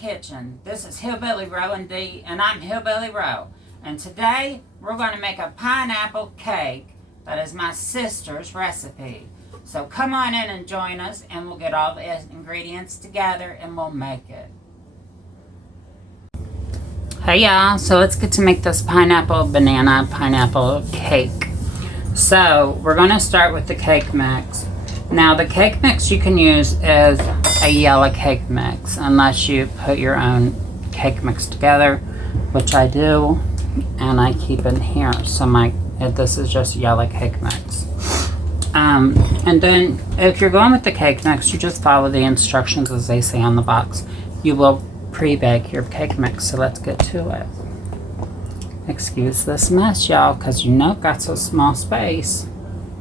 kitchen. This is Hillbilly Row and D, and I'm Hillbilly Row. And today we're going to make a pineapple cake that is my sister's recipe. So come on in and join us, and we'll get all the ingredients together and we'll make it. Hey y'all, so let's get to make this pineapple cake. So we're going to start with the cake mix. Now the cake mix you can use is a yellow cake mix unless you put your own cake mix together, which I do, and I keep in here. So this is just yellow cake mix. And then if you're going with the cake mix, you just follow the instructions as they say on the box. You will pre-bake your cake mix. So let's get to it. Excuse this mess, y'all, because you know I've got so small space.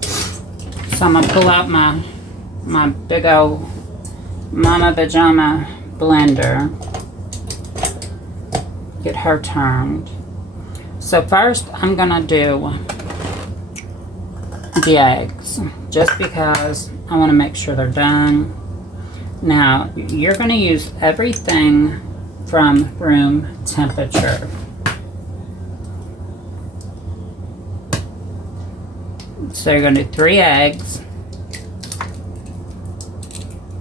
So I'm going to pull out my big old Mama Pajama blender. Get her turned. So first I'm going to do the eggs, just because I want to make sure they're done. Now you're going to use everything from room temperature. So you're going to do 3 eggs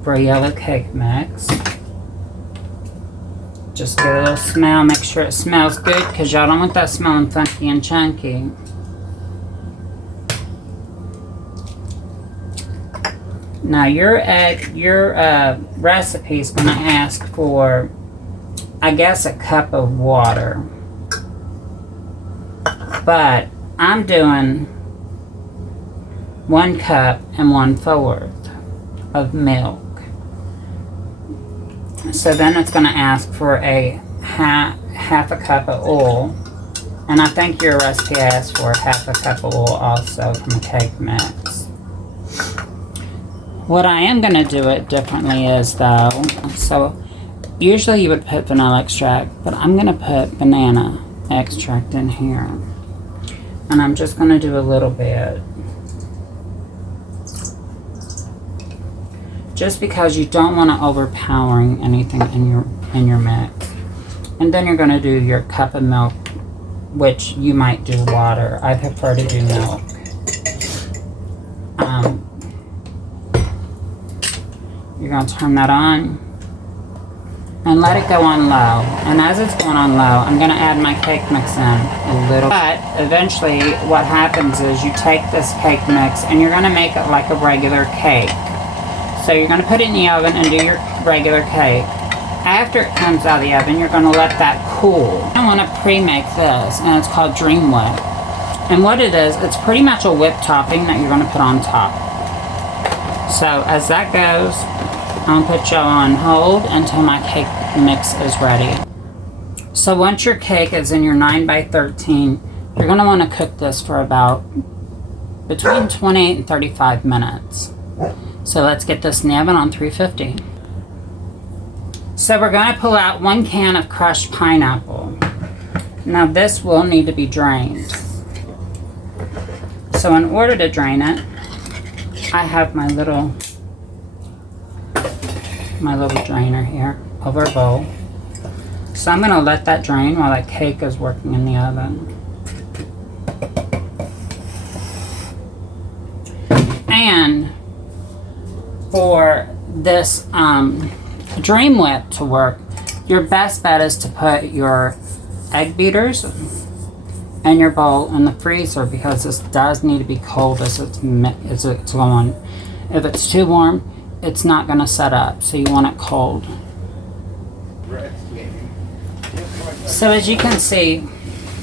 for a yellow cake mix. Just get a little smell. Make sure it smells good, because y'all don't want that smelling funky and chunky. Now your recipe is going to ask for, I guess, a cup of water. But I'm doing 1 cup and 1/4 of milk. So then it's going to ask for a half a cup of oil. And I think your recipe asks for half a cup of oil also from a cake mix. What I am going to do it differently is, though, so usually you would put vanilla extract, but I'm going to put banana extract in here. And I'm just going to do a little bit. Just because you don't want to overpowering anything in your mix. And then you're going to do your cup of milk, which you might do water. I prefer to do milk. You're going to turn that on and let it go on low. And as it's going on low, I'm going to add my cake mix in a little. But eventually what happens is you take this cake mix and you're going to make it like a regular cake. So you're going to put it in the oven and do your regular cake. After it comes out of the oven, you're going to let that cool. I want to pre-make this, and it's called Dream Whip. And what it is, it's pretty much a whipped topping that you're going to put on top. So as that goes, I'm going to put y'all on hold until my cake mix is ready. So once your cake is in your 9x13, you're going to want to cook this for about between 28 and 35 minutes. So let's get this in the oven on 350. So we're going to pull out 1 can of crushed pineapple. Now this will need to be drained. So in order to drain it, I have my little drainer here over a bowl. So I'm going to let that drain while that cake is working in the oven. And for this Dream Whip to work, your best bet is to put your egg beaters and your bowl in the freezer, because this does need to be cold as it's going. If it's too warm, it's not going to set up, so you want it cold. So as you can see,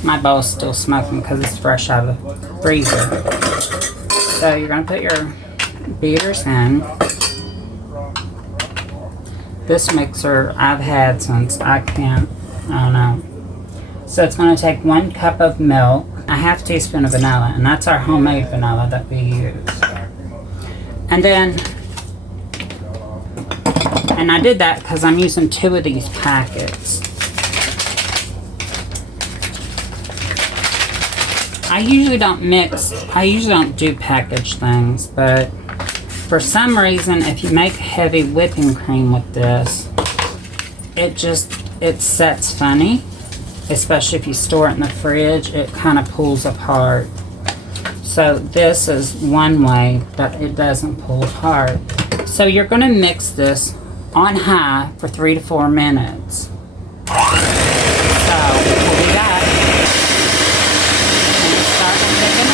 my bowl's still smoking because it's fresh out of the freezer. So you're going to put your beaters in. This mixer I've had since I don't know. So it's going to take 1 cup of milk, a half teaspoon of vanilla, and that's our homemade vanilla that we use. And I did that because I'm using 2 of these packets. I usually don't do packaged things, but for some reason, if you make heavy whipping cream with this, it sets funny, especially if you store it in the fridge. It kind of pulls apart. So this is one way that it doesn't pull apart. So you're going to mix this on high for 3 to 4 minutes. So we'll do that. And it's starting to thicken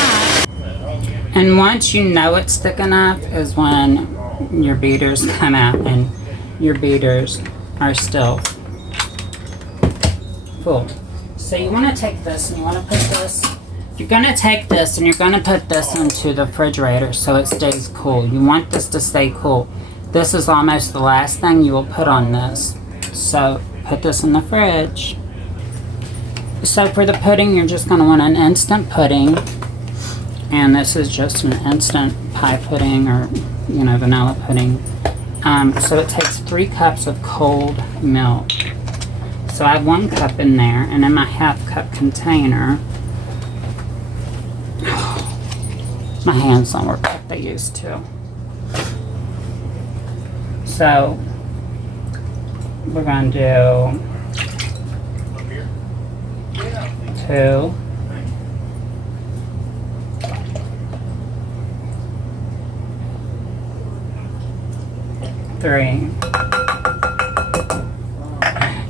up. And once you know it's thick enough is when your beaters come out, and your beaters are still full. So you want to take this and you want to put this, you're going to take this and you're going to put this into the refrigerator so it stays cool. You want this to stay cool. This is almost the last thing you will put on this. So put this in the fridge. So for the pudding, you're just going to want an instant pudding. And this is just an instant pie pudding or, you know, vanilla pudding. So it takes 3 cups of cold milk. So I have 1 cup in there, and in my half-cup container, my hands don't work like they used to. So we're going to do 2, 3.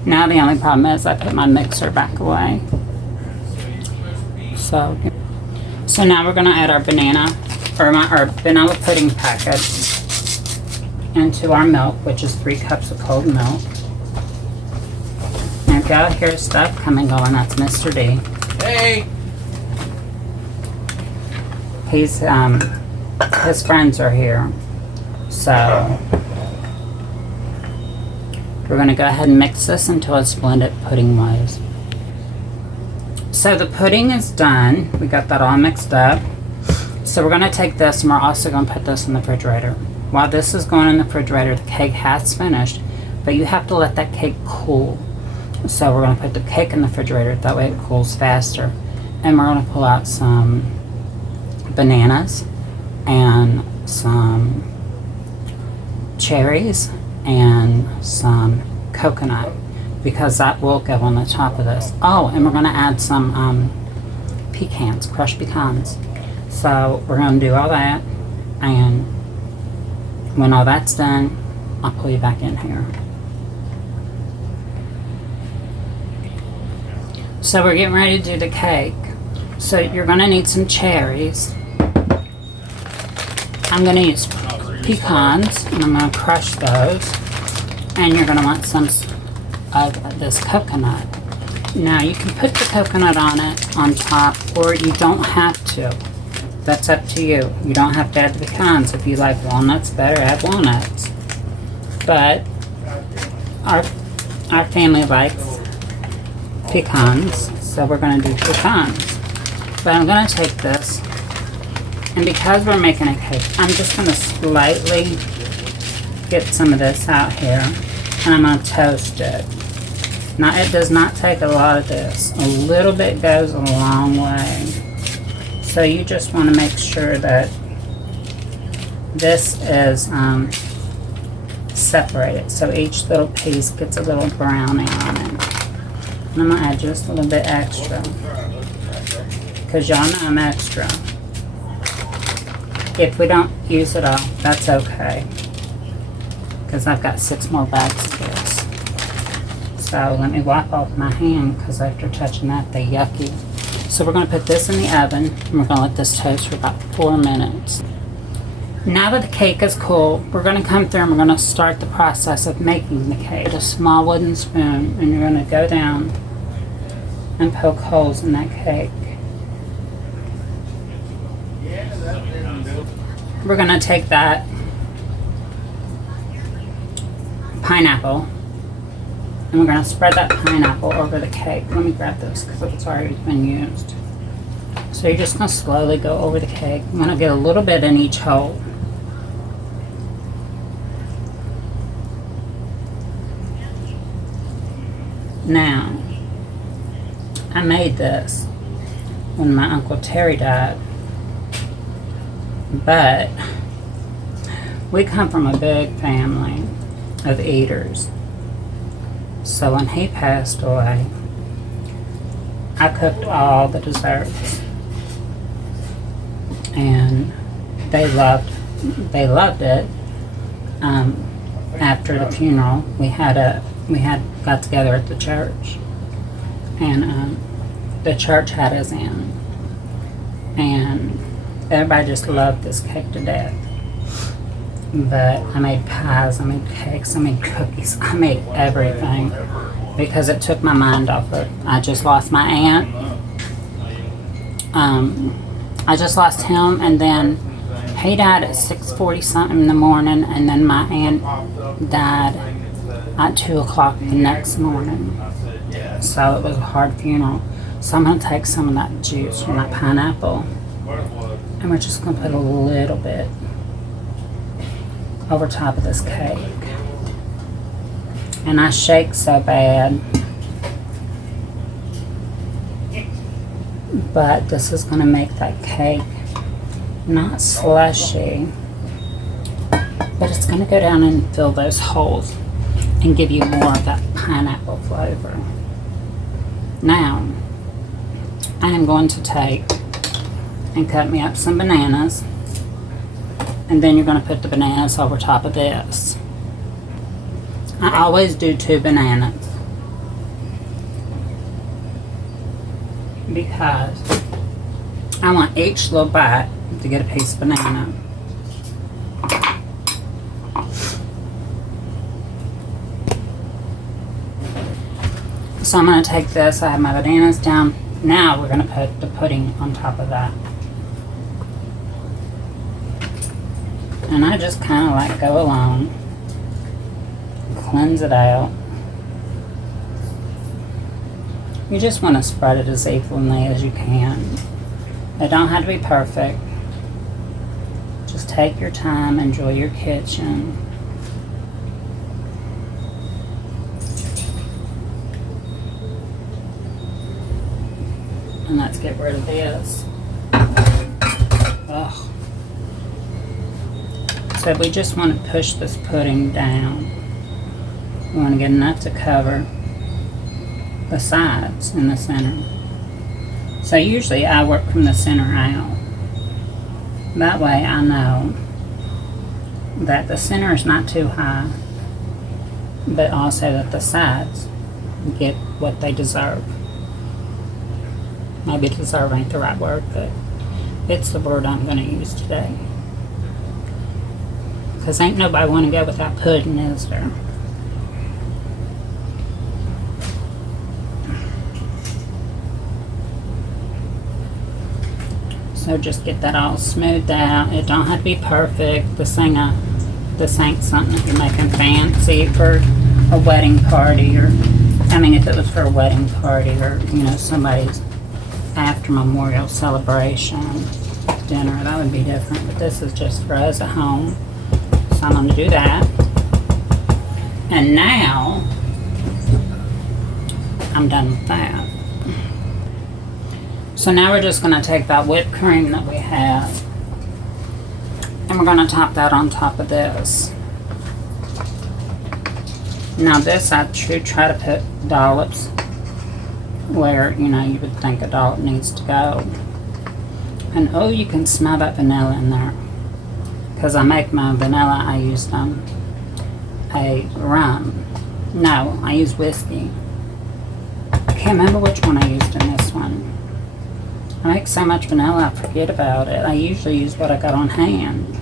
Now the only problem is I put my mixer back away. So now we're going to add our banana, or our vanilla pudding packet into our milk, which is 3 cups of cold milk. And if y'all hear stuff coming going, that's Mr. D. Hey! He's, his friends are here. So we're going to go ahead and mix this until it's blended pudding-wise. So the pudding is done. We got that all mixed up. So we're going to take this and we're also going to put this in the refrigerator. While this is going in the refrigerator, the cake has finished, but you have to let that cake cool. So we're going to put the cake in the refrigerator, that way it cools faster. And we're going to pull out some bananas and some cherries and some coconut, because that will go on the top of this. Oh, and we're going to add some pecans, crushed pecans. So we're going to do all that, and when all that's done, I'll pull you back in here. So we're getting ready to do the cake. So you're going to need some cherries. I'm going to use pecans, and I'm going to crush those. And you're going to want some of this coconut. Now you can put the coconut on it on top, or you don't have to. That's up to you. You don't have to add the pecans. If you like walnuts better, add walnuts. But our family likes pecans, so we're going to do pecans. But I'm going to take this, and because we're making a cake, I'm just going to slightly get some of this out here, and I'm going to toast it. Now, it does not take a lot of this. A little bit goes a long way. So you just want to make sure that this is separated, so each little piece gets a little browning on it. And I'm going to add just a little bit extra, because y'all know I'm extra. If we don't use it all, that's okay, because I've got 6 more bags of this. So let me wipe off my hand, because after touching that, they're yucky. So we're going to put this in the oven, and we're going to let this toast for about 4 minutes. Now that the cake is cool, we're going to come through and we're going to start the process of making the cake. With a small wooden spoon, and you're going to go down and poke holes in that cake. We're going to take that pineapple, and we're going to spread that pineapple over the cake. Let me grab this because it's already been used. So you're just going to slowly go over the cake. I'm going to get a little bit in each hole. Now, I made this when my Uncle Terry died, but we come from a big family of eaters. So when he passed away, I cooked all the desserts, and they loved it. After the funeral, we got together at the church, and the church had us in, and everybody just loved this cake to death. But I made pies, I made cakes, I made cookies, I made everything because it took my mind off it. I just lost my aunt. I just lost him, and then he died at 6:40 something in the morning, and then my aunt died at 2 o'clock the next morning. So it was a hard funeral. So I'm going to take some of that juice from that pineapple, and we're just going to put a little bit over top of this cake. And I shake so bad, but this is going to make that cake not slushy, but it's going to go down and fill those holes and give you more of that pineapple flavor. Now I am going to take and cut me up some bananas, and then you're going to put the bananas over top of this. I always do 2 bananas because I want each little bite to get a piece of banana. So I'm going to take this, I have my bananas down. Now we're going to put the pudding on top of that. And I just kind of like go along, cleanse it out. You just want to spread it as evenly as you can. It don't have to be perfect. Just take your time, enjoy your kitchen. And let's get rid of this. Ugh. So we just want to push this pudding down. We want to get enough to cover the sides in the center. So usually I work from the center out. That way I know that the center is not too high, but also that the sides get what they deserve. Maybe deserve ain't the right word, but it's the word I'm going to use today. Because ain't nobody want to go without pudding, is there? So just get that all smoothed out. It don't have to be perfect. This ain't something that you're making fancy for a wedding party, or I mean, if it was for a wedding party or somebody's after memorial celebration dinner, that would be different. But this is just for us at home. So I'm going to do that. And now I'm done with that. So now we're just going to take that whipped cream that we have, and we're going to top that on top of this. Now this I try to put dollops where you would think a dollop needs to go. And oh, you can smell that vanilla in there. Because I make my vanilla, I use a rum. No, I use whiskey. I can't remember which one I used in this one. I make so much vanilla I forget about it. I usually use what I got on hand.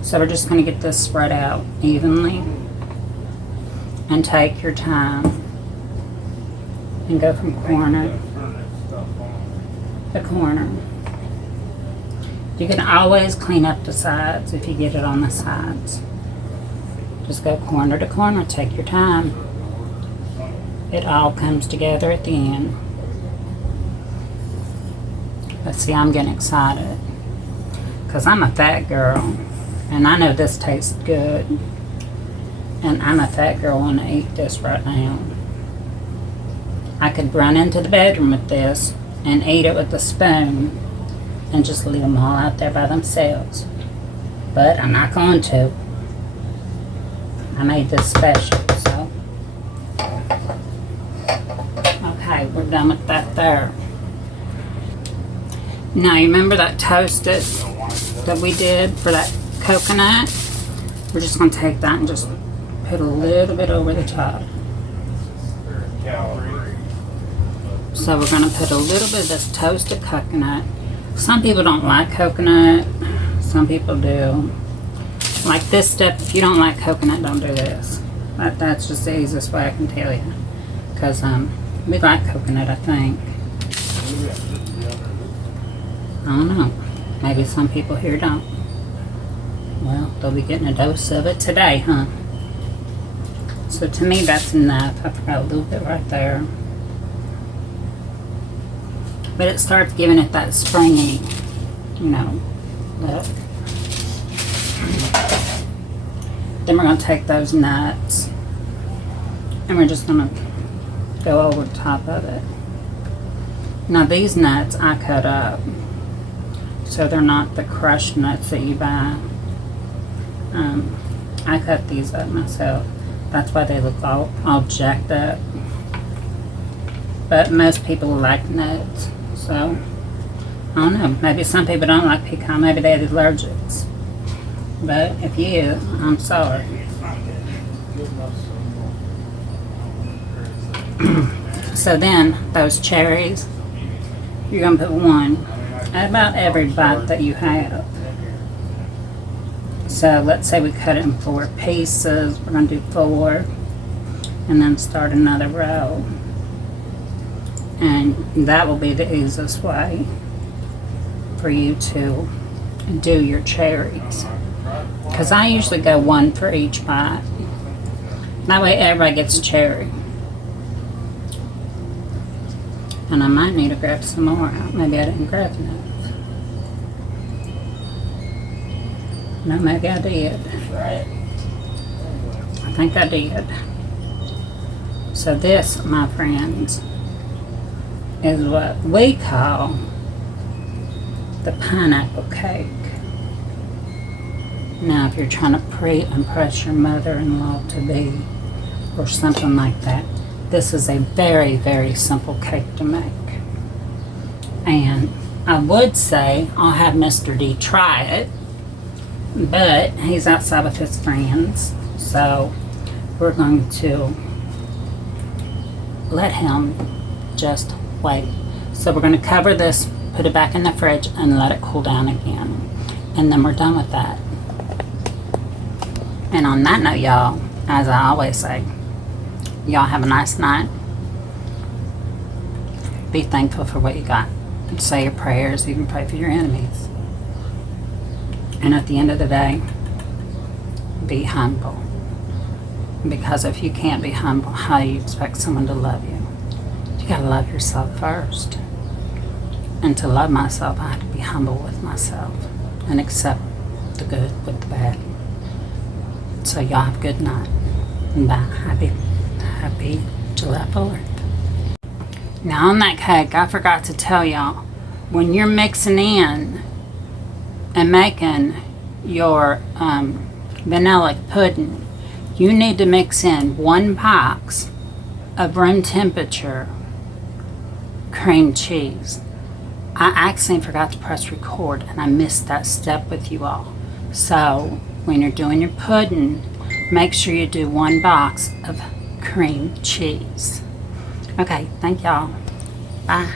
So we're just going to get this spread out evenly. And take your time. And go from corner to corner. You can always clean up the sides if you get it on the sides. Just go corner to corner. Take your time. It all comes together at the end. But see, I'm getting excited. Because I'm a fat girl. And I know this tastes good. And I'm a fat girl want to eat this right now. I could run into the bedroom with this and eat it with a spoon and just leave them all out there by themselves. But I'm not going to. I made this special, so. Okay, we're done with that there. Now, you remember that toasted that we did for that coconut? We're just going to take that and just put a little bit over the top. So we're going to put a little bit of this toasted coconut. Some people don't like coconut. Some people do. Like this step, if you don't like coconut, don't do this. That's just the easiest way I can tell you. Because we like coconut, I think. I don't know. Maybe some people here don't. Well, they'll be getting a dose of it today, huh? So to me, that's enough. I forgot a little bit right there. But it starts giving it that springy, you know, look. Then we're going to take those nuts and we're just going to go over the top of it. Now these nuts I cut up, so they're not the crushed nuts that you buy. I cut these up myself. That's why they look all jacked up. But most people like nuts, so I don't know. Maybe some people don't like pecan. Maybe they have allergics. But if you, I'm sorry. So then those cherries, you're going to put one at about every bite that you have. So let's say we cut it in 4 pieces. We're going to do 4 and then start another row. And that will be the easiest way for you to do your cherries. Because I usually go 1 for each bite. That way everybody gets a cherry. And I might need to grab some more out. Maybe I didn't grab enough. No, maybe I did. I think I did. So this, my friends, is what we call the pineapple cake. Now, if you're trying to pre-impress your mother-in-law to be, or something like that, this is a very, very simple cake to make. And I would say I'll have Mr. D try it, but he's outside with his friends, so we're going to let him just wait. So we're going to cover this, put it back in the fridge, and let it cool down again. And then we're done with that. And on that note, y'all, as I always say, y'all have a nice night. Be thankful for what you got. And say your prayers, even pray for your enemies. And at the end of the day, be humble. Because if you can't be humble, how do you expect someone to love you? You gotta love yourself first. And to love myself, I have to be humble with myself and accept the good with the bad. So y'all have a good night. And bye. Happy July 4th. Now on that cake, I forgot to tell y'all, when you're mixing in and making your vanilla pudding, you need to mix in 1 box of room temperature cream cheese. I accidentally forgot to press record and I missed that step with you all. So when you're doing your pudding, make sure you do 1 box of cream cheese. Okay, thank y'all. Bye.